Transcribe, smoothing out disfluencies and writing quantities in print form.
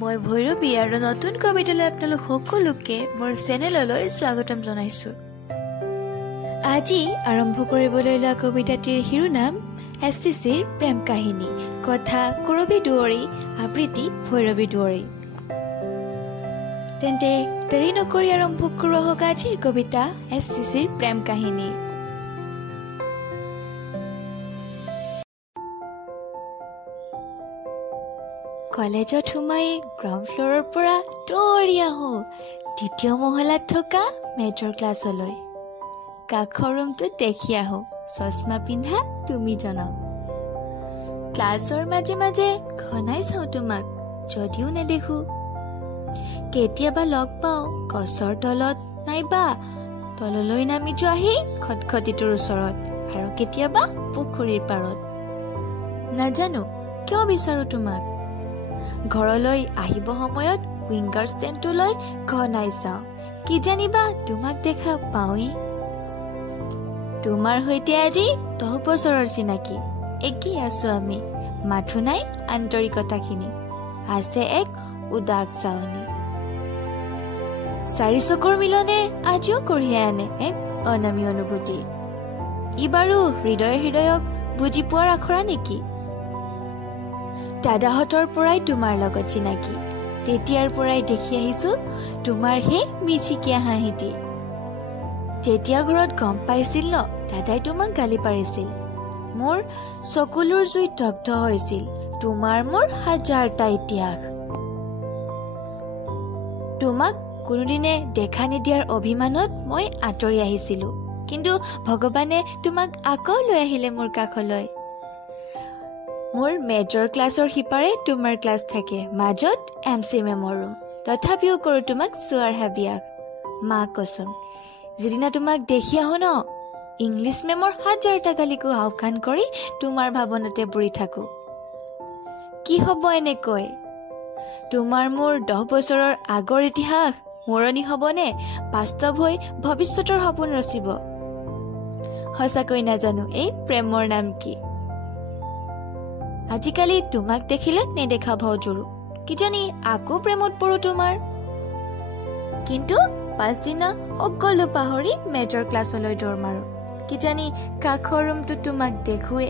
মই ভৈৰৱী আৰু নতুন কবিতালৈ আপোনালোক সকলোকে মোৰ চেনেললৈ স্বাগতম জনাইছো। আজি আৰম্ভ কৰিবলৈ লোৱা কবিতাটিৰ শিৰোনাম SCCৰ প্ৰেম কাহিনী, কথা কৰবী দুৱৰী, আবৃত্তি ভৈৰৱী দুৱৰী। তেন্তে দেৰি নকৰি আৰম্ভ কৰো আহক আজিৰ কবিতা SCCৰ প্ৰেম কাহিনী। কলেজত সোমাই গ্ৰাউণ্ড ফ্ল'ৰৰ পৰা দৌৰি আহোঁ দ্বিতীয় মহলাত থকা মেজৰ ক্লাছলৈ। কাষৰ ৰুমটোত দেখি আহোঁ চশমা পিন্ধা তুমি জনক। ক্লাছৰ মাজে মাজে ঘনাই চাওঁ তোমাক, যদিও নেদেখো। কেতিয়াবা লগ পাওঁ গছৰ তলত নাইবা তললৈ নামি যোৱাহি খটখটিটোৰ ওচৰত, আৰু কেতিয়াবা পুখুৰীৰ পাৰত। নাজানো কিয় বিচাৰো তোমাক। ঘৰলৈ আহিব সময়ত উইংগাৰ ষ্টেণ্ডটোলৈ ঘনাই চাওঁ, কি জানিবা তোমাক দেখা পাওঁৱেই। তোমাৰ সৈতে আজি 10 বছৰৰ চিনাকি, একেই আছো আমি, মাথো নাই আন্তৰিকতাখিনি, আছে এক উদাস চাৱনি। 4 চকুৰ মিলনে আজিও কঢ়িয়াই আনে এক অনামী অনুভূতি। ই বাৰু হৃদয়ে হৃদয়ক বুজি পোৱাৰ আখৰা নেকি? দাদাহঁতৰ পৰাই তোমাৰ লগত চিনাকি, তেতিয়াৰ পৰাই দেখি আহিছো তোমাৰ সেই মিচিকীয়া হাঁহিটি। যেতিয়া ঘৰত গম পাইছিল ন দাদাই তোমাক গালি পাৰিছিল, মোৰ চকুলোৰ জুই দগ্ধ হৈছিল তোমাৰ মোৰ হাজাৰটা ইতিহাস। তোমাক কোনোদিনে দেখা নিদিয়াৰ অভিমানত মই আঁতৰি আহিছিলো, কিন্তু ভগৱানে তোমাক আকৌ লৈ আহিলে মোৰ কাষলৈ। মোৰ মেজৰ ক্লাছৰ সিপাৰে তোমাৰ ক্লাছ থাকে, মাজত MC মেমৰ ৰুম, তথাপিও কৰো তোমাক চোৱাৰ হাবিয়াস। মা কচম, যিদিনা তোমাক দেখি আহো ন ইংলিছ মেমৰ হাজাৰটা গালিকো আওকাণ কৰি তোমাৰ ভাৱনাতে বুৰি থাকো। কি হব এনেকৈ? তোমাৰ মোৰ 10 বছৰৰ আগৰ ইতিহাস মৰণি হবনে বাস্তৱ হৈ ভৱিষ্যতৰ সপোন ৰচিব? সঁচাকৈ নাজানো এই প্ৰেমৰ নাম কি। আজিকালি তোমাক দেখিলে নেদেখা ভাও জোৰো, কিজানি আকৌ প্ৰেমত পৰো তোমাৰ। কিন্তু পাছদিনা সকলো পাহৰি মেজৰ ক্লাছলৈ দৌৰ মাৰো, কিজানি কাষৰ ৰুমটোত তোমাক দেখোৱে।